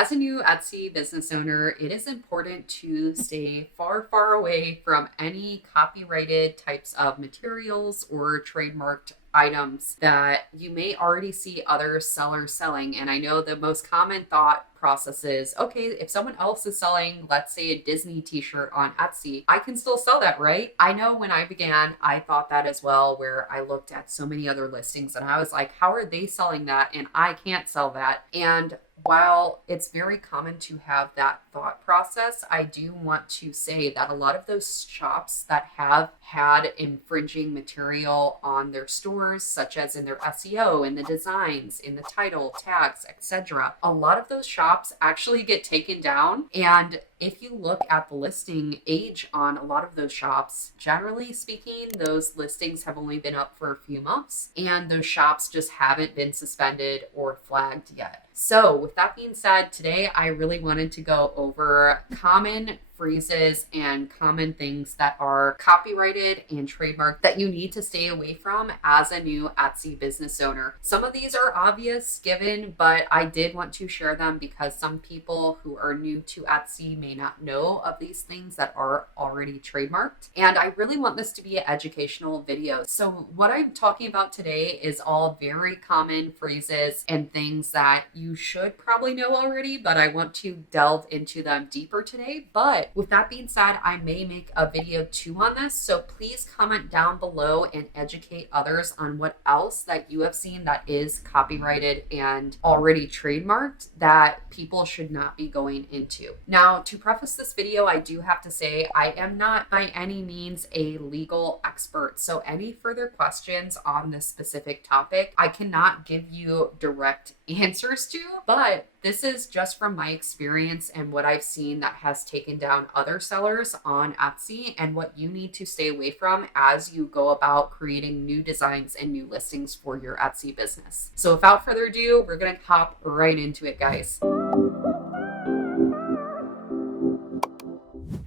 As a new Etsy business owner, it is important to stay far, far away from any copyrighted types of materials or trademarked items that you may already see other sellers selling. And I know the most common thought process is, okay, if someone else is selling, let's say a Disney t-shirt on Etsy, I can still sell that, right? I know when I began, I thought that as well, where I looked at so many other listings and I was like, how are they selling that? And I can't sell that. And while it's very common to have that thought process, I do want to say that a lot of those shops that have had infringing material on their stores, such as in their SEO, in the designs, in the title, tags, etc., a lot of those shops actually get taken down. And if you look at the listing age on a lot of those shops, generally speaking, those listings have only been up for a few months, and those shops just haven't been suspended or flagged yet. So with that being said, today I really wanted to go over common phrases and common things that are copyrighted and trademarked that you need to stay away from as a new Etsy business owner. Some of these are obvious given, but I did want to share them because some people who are new to Etsy may not know of these things that are already trademarked. And I really want this to be an educational video. So what I'm talking about today is all very common phrases and things that you should probably know already, but I want to delve into them deeper today. But with that being said, I may make a video 2 on this, so please comment down below and educate others on what else that you have seen that is copyrighted and already trademarked that people should not be going into. Now, to preface this video, I do have to say I am not by any means a legal expert, so any further questions on this specific topic, I cannot give you direct answers to, but this is just from my experience and what I've seen that has taken down other sellers on Etsy and what you need to stay away from as you go about creating new designs and new listings for your Etsy business. So without further ado, we're going to hop right into it, guys.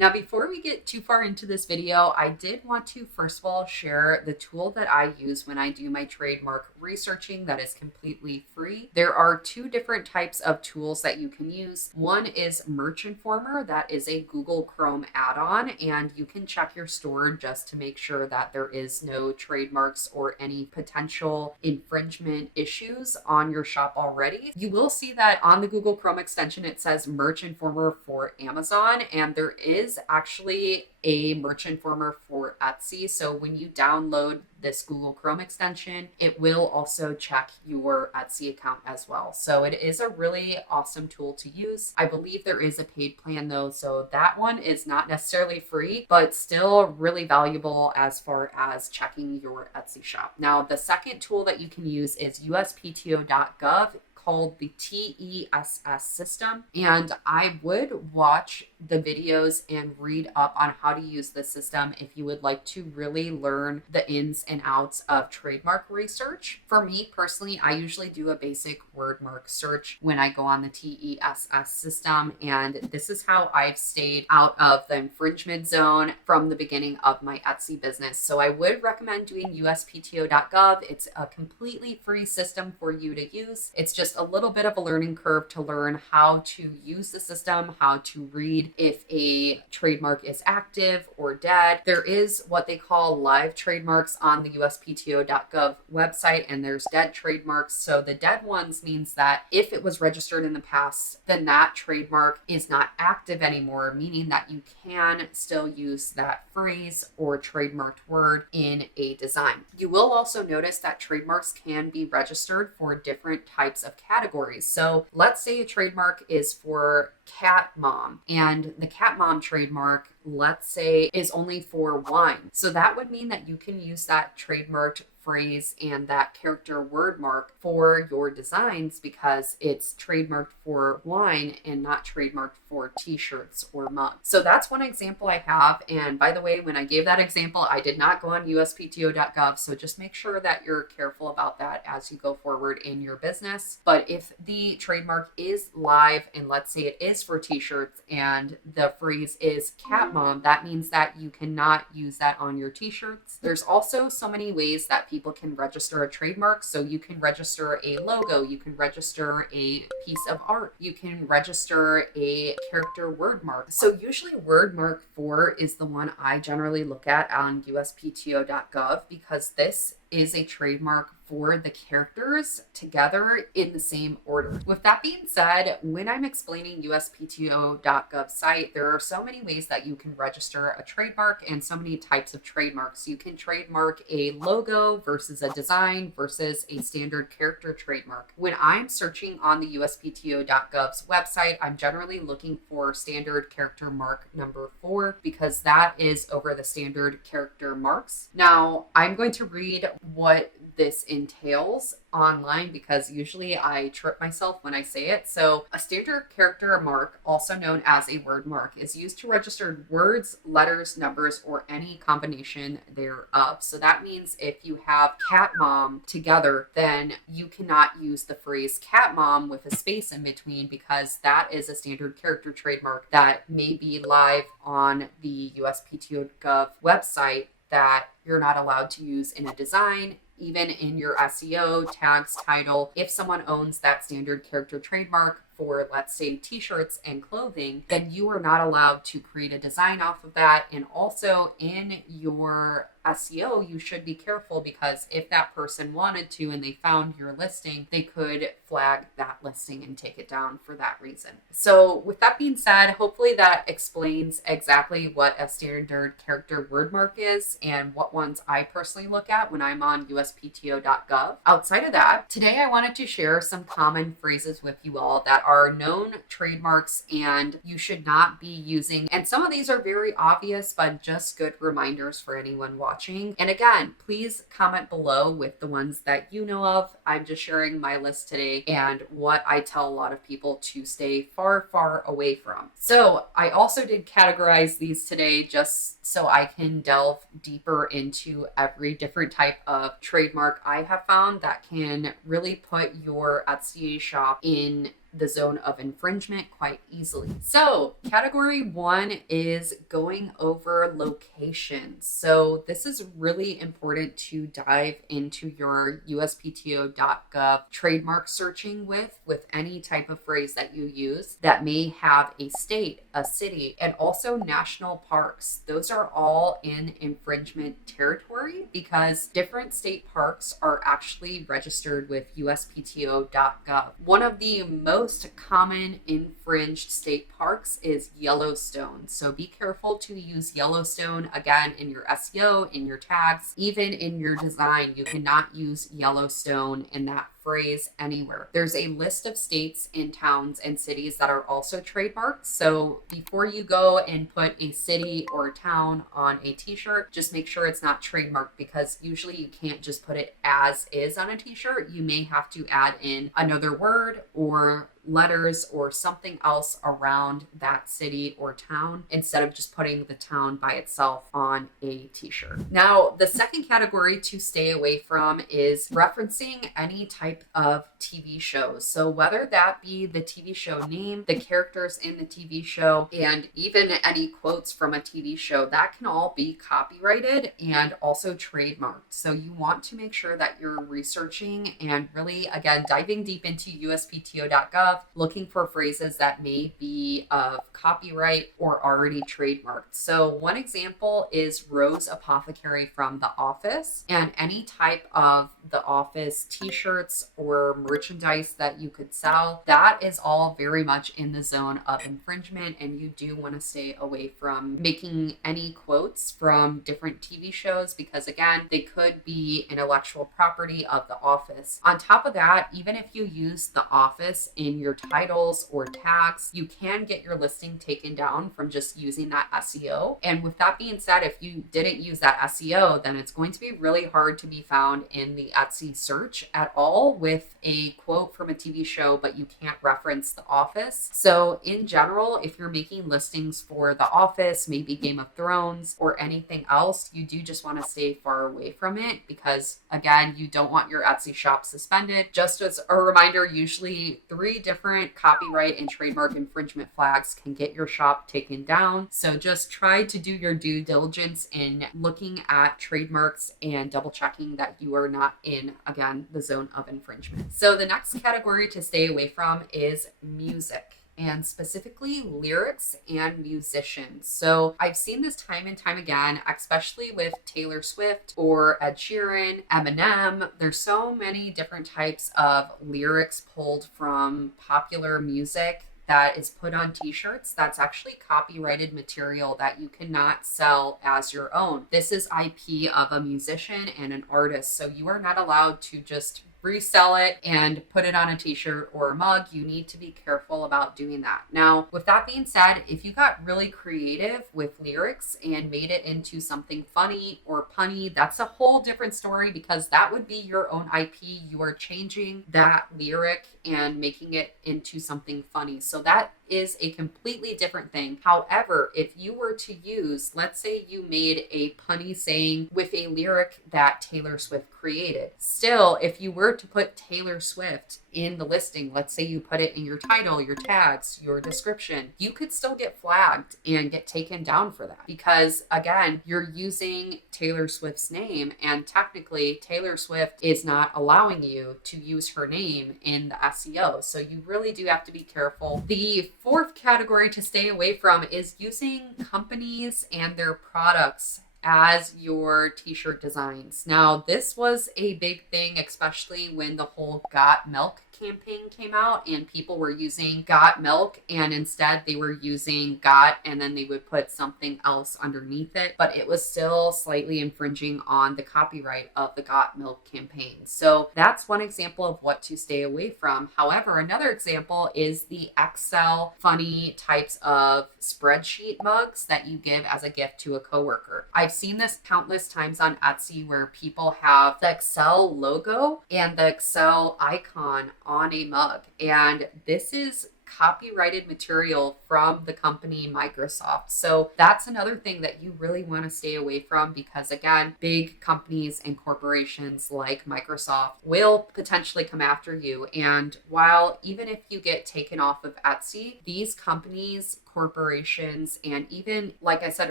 Now, before we get too far into this video, I did want to first of all share the tool that I use when I do my trademark researching that is completely free. There are 2 different types of tools that you can use. One is Merch Informer. That is a Google Chrome add-on, and you can check your store just to make sure that there is no trademarks or any potential infringement issues on your shop already. You will see that on the Google Chrome extension, it says Merch Informer for Amazon, and there is actually a Merch Informer for Etsy. So when you download this Google Chrome extension, it will also check your Etsy account as well. So it is a really awesome tool to use. I believe there is a paid plan though, so that one is not necessarily free, but still really valuable as far as checking your Etsy shop. Now, the second tool that you can use is uspto.gov, called the TESS system, and I would watch the videos and read up on how to use this system if you would like to really learn the ins and outs of trademark research. For me personally, I usually do a basic wordmark search when I go on the TESS system, and this is how I've stayed out of the infringement zone from the beginning of my Etsy business. So I would recommend doing uspto.gov. It's a completely free system for you to use. It's just a little bit of a learning curve to learn how to use the system, how to read if a trademark is active or dead. There is what they call live trademarks on the uspto.gov website, and there's dead trademarks. So the dead ones means that if it was registered in the past, then that trademark is not active anymore, meaning that you can still use that phrase or trademarked word in a design. You will also notice that trademarks can be registered for different types of categories. So let's say a trademark is for cat mom, and the cat mom trademark, let's say, is only for wine. So that would mean that you can use that trademarked phrase and that character word mark for your designs because it's trademarked for wine and not trademarked for t-shirts or mugs. So that's one example I have. And by the way, when I gave that example, I did not go on uspto.gov. So just make sure that you're careful about that as you go forward in your business. But if the trademark is live, and let's say it is for t-shirts and the phrase is cat mom, that means that you cannot use that on your t-shirts. There's also so many ways that people can register a trademark. So you can register a logo, you can register a piece of art, you can register a character word mark. So usually wordmark 4 is the one I generally look at on uspto.gov because this is a trademark for the characters together in the same order. With that being said, when I'm explaining uspto.gov site, there are so many ways that you can register a trademark and so many types of trademarks. You can trademark a logo versus a design versus a standard character trademark. When I'm searching on the uspto.gov's website, I'm generally looking for standard character mark number 4 because that is over the standard character marks. Now, I'm going to read what this entails online because usually I trip myself when I say it. So a standard character mark, also known as a word mark, is used to register words, letters, numbers, or any combination thereof. So that means if you have cat mom together, then you cannot use the phrase cat mom with a space in between because that is a standard character trademark that may be live on the uspto.gov website that you're not allowed to use in a design, even in your SEO, tags, title. If someone owns that standard character trademark for, let's say, t-shirts and clothing, then you are not allowed to create a design off of that. And also in your SEO, you should be careful because if that person wanted to and they found your listing, they could flag that listing and take it down for that reason. So with that being said, hopefully that explains exactly what a standard character word mark is and what ones I personally look at when I'm on uspto.gov. Outside of that, today I wanted to share some common phrases with you all that are known trademarks and you should not be using. And some of these are very obvious, but just good reminders for anyone watching. And again, please comment below with the ones that you know of. I'm just sharing my list today and what I tell a lot of people to stay far, far away from. So I also did categorize these today just so I can delve deeper into every different type of trademark I have found that can really put your Etsy shop in the zone of infringement quite easily. So category 1 is going over locations. So this is really important to dive into your uspto.gov trademark searching with any type of phrase that you use that may have a state, a city, and also national parks. Those are all in infringement territory because different state parks are actually registered with uspto.gov. One of the most common infringed state parks is Yellowstone. So be careful to use Yellowstone again in your SEO, in your tags, even in your design. You cannot use Yellowstone in that phrase anywhere. There's a list of states and towns and cities that are also trademarked. So before you go and put a city or a town on a t-shirt, just make sure it's not trademarked because usually you can't just put it as is on a t-shirt. You may have to add in another word or letters or something else around that city or town instead of just putting the town by itself on a t-shirt. Now, the second category to stay away from is referencing any type of TV shows. So whether that be the TV show name, the characters in the TV show, and even any quotes from a TV show, that can all be copyrighted and also trademarked. So you want to make sure that you're researching and really, again, diving deep into uspto.gov, looking for phrases that may be of copyright or already trademarked. So one example is Rose Apothecary from The Office, and any type of The Office t-shirts or merchandise that you could sell, that is all very much in the zone of infringement, and you do want to stay away from making any quotes from different TV shows because again, they could be intellectual property of The Office. On top of that, even if you use The Office in your titles or tags, you can get your listing taken down from just using that SEO. And with that being said, if you didn't use that SEO, then it's going to be really hard to be found in the Etsy search at all with a quote from a TV show, but you can't reference The Office. So in general, if you're making listings for The Office, maybe Game of Thrones or anything else, you do just want to stay far away from it because again, you don't want your Etsy shop suspended. Just as a reminder, usually 3 different different copyright and trademark infringement flags can get your shop taken down. So just try to do your due diligence in looking at trademarks and double checking that you are not in, again, the zone of infringement. So the next category to stay away from is music, and specifically lyrics and musicians. So I've seen this time and time again, especially with Taylor Swift or Ed Sheeran, Eminem. There's so many different types of lyrics pulled from popular music that is put on t-shirts that's actually copyrighted material that you cannot sell as your own. This is IP of a musician and an artist, so you are not allowed to just resell it and put it on a t-shirt or a mug. You need to be careful about doing that. Now, with that being said, if you got really creative with lyrics and made it into something funny or punny, that's a whole different story, because that would be your own IP. You are changing that lyric and making it into something funny. So that is a completely different thing. However, if you were to use, let's say you made a punny saying with a lyric that Taylor Swift created. Still, if you were to put Taylor Swift in the listing, let's say you put it in your title, your tags, your description, you could still get flagged and get taken down for that, because again, you're using Taylor Swift's name, and technically Taylor Swift is not allowing you to use her name in the SEO. So you really do have to be careful. The fourth category to stay away from is using companies and their products as your t-shirt designs. Now, this was a big thing, especially when the whole Got Milk campaign came out and people were using Got Milk, and instead they were using Got and then they would put something else underneath it, but it was still slightly infringing on the copyright of the Got Milk campaign. So that's one example of what to stay away from. However, another example is the Excel funny types of spreadsheet mugs that you give as a gift to a coworker. I've seen this countless times on Etsy where people have the Excel logo and the Excel icon on a mug, and this is copyrighted material from the company Microsoft. So that's another thing that you really want to stay away from, because again, big companies and corporations like Microsoft will potentially come after you. And while even if you get taken off of Etsy, these companies, corporations, and even like I said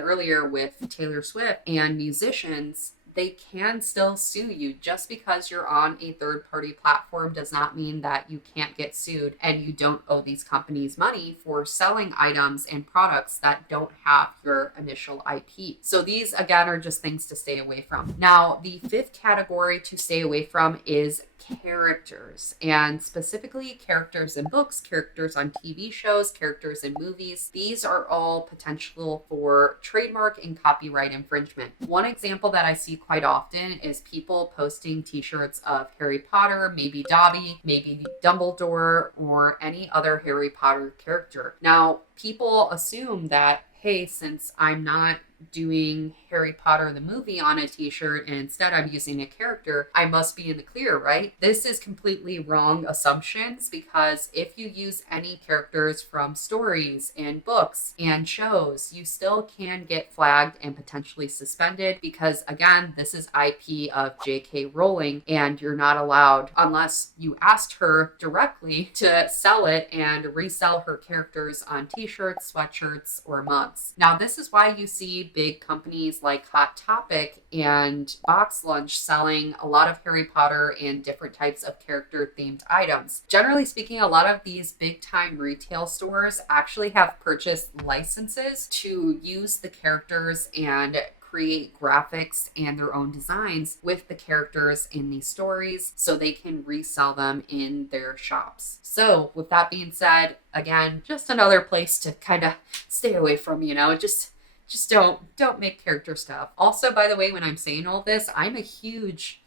earlier with Taylor Swift and musicians, they can still sue you. Just because you're on a third-party platform does not mean that you can't get sued and you don't owe these companies money for selling items and products that don't have your initial IP. So these, again, are just things to stay away from. Now, the fifth category to stay away from is characters, and specifically characters in books, characters on TV shows, characters in movies. These are all potential for trademark and copyright infringement. One example that I see quite often is people posting t-shirts of Harry Potter, maybe Dobby, maybe Dumbledore, or any other Harry Potter character. Now, people assume that, hey, since I'm not doing Harry Potter the movie on a t-shirt and instead I'm using a character, I must be in the clear, right? This is completely wrong assumptions, because if you use any characters from stories and books and shows, you still can get flagged and potentially suspended, because again, this is IP of J.K. Rowling and you're not allowed, unless you asked her directly, to sell it and resell her characters on t-shirts, sweatshirts, or mugs. Now, this is why you see big companies like Hot Topic and Box Lunch selling a lot of Harry Potter and different types of character themed items. Generally speaking, a lot of these big time retail stores actually have purchased licenses to use the characters and create graphics and their own designs with the characters in these stories so they can resell them in their shops. So with that being said, again, just another place to kind of stay away from, just don't make character stuff. Also, by the way, when I'm saying all this, I'm a huge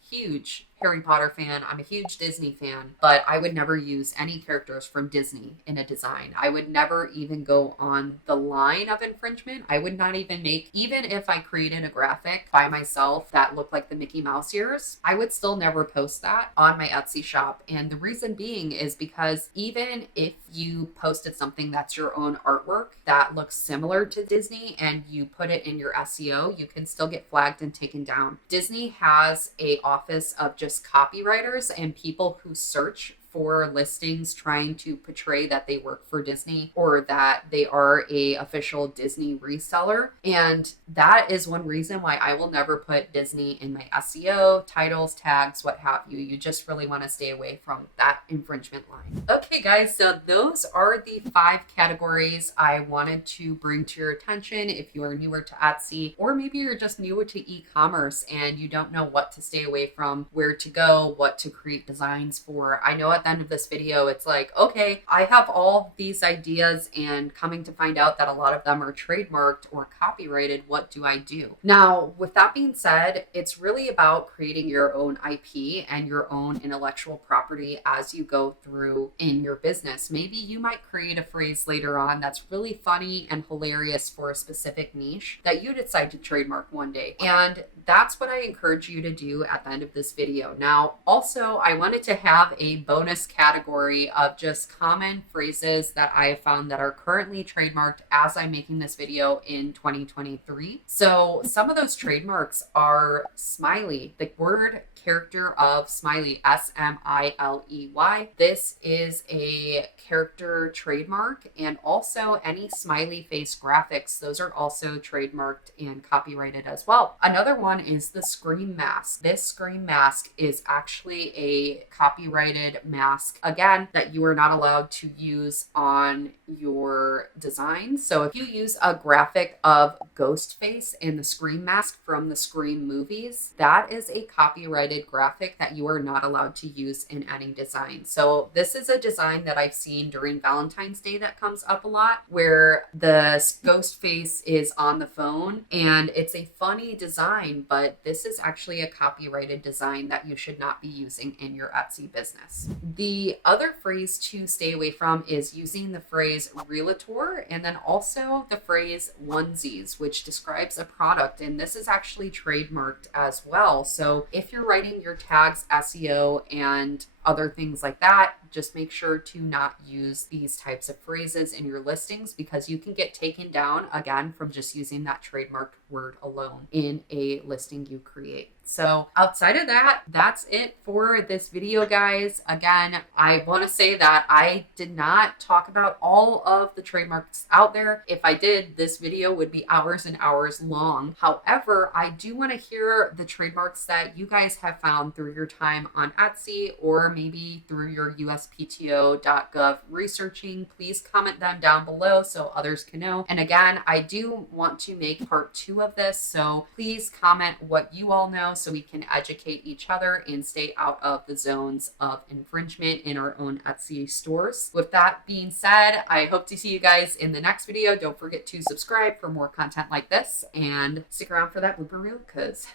Harry Potter fan. I'm a huge Disney fan, but I would never use any characters from Disney in a design. I would never even go on the line of infringement. I would not even even if I created a graphic by myself that looked like the Mickey Mouse ears, I would still never post that on my Etsy shop. And the reason being is because even if you posted something that's your own artwork that looks similar to Disney and you put it in your SEO, you can still get flagged and taken down. Disney has a office of just copywriters and people who search for listings trying to portray that they work for Disney or that they are a official Disney reseller. And that is one reason why I will never put Disney in my SEO, titles, tags, what have you. You just really want to stay away from that infringement line. Okay, guys, so those are the 5 categories I wanted to bring to your attention if you are newer to Etsy, or maybe you're just newer to e-commerce and you don't know what to stay away from, where to go, what to create designs for. I know at the end of this video, it's like, okay, I have all these ideas and coming to find out that a lot of them are trademarked or copyrighted. What do I do? Now, with that being said, it's really about creating your own IP and your own intellectual property as you go through in your business. Maybe you might create a phrase later on that's really funny and hilarious for a specific niche that you decide to trademark one day. And that's what I encourage you to do at the end of this video. Now, also, I wanted to have a bonus category of just common phrases that I have found that are currently trademarked as I'm making this video in 2023. So some of those trademarks are smiley, the word character of smiley, S-M-I-L-E-Y. This is a character trademark, and also any smiley face graphics, those are also trademarked and copyrighted as well. Another one is the scream mask. This scream mask is actually a copyrighted mask, again, that you are not allowed to use on your design. So if you use a graphic of Ghostface in the Scream mask from the Scream movies, that is a copyrighted graphic that you are not allowed to use in any design. So this is a design that I've seen during Valentine's Day that comes up a lot, where the Ghostface is on the phone, and it's a funny design, but this is actually a copyrighted design that you should not be using in your Etsy business. The other phrase to stay away from is using the phrase realtor, and then also the phrase onesies, which describes a product, and this is actually trademarked as well. So if you're writing your tags, SEO, and other things like that, just make sure to not use these types of phrases in your listings, because you can get taken down again from just using that trademarked word alone in a listing you create. So outside of that, that's it for this video, guys. Again, I want to say that I did not talk about all of the trademarks out there. If I did, this video would be hours and hours long. However, I do want to hear the trademarks that you guys have found through your time on Etsy, or maybe through your uspto.gov researching. Please comment them down below so others can know. And again, I do want to make part 2 of this, so please comment what you all know so we can educate each other and stay out of the zones of infringement in our own Etsy stores. With that being said, I hope to see you guys in the next video. Don't forget to subscribe for more content like this, and stick around for that blooper reel, because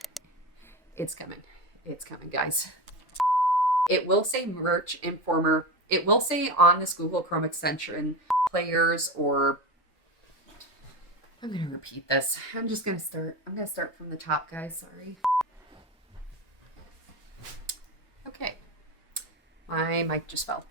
it's coming. It's coming, guys. It will say merch informer. It will say on this Google Chrome extension players, or I'm going to repeat this. I'm going to start from the top, guys. Sorry. Okay. My mic just fell.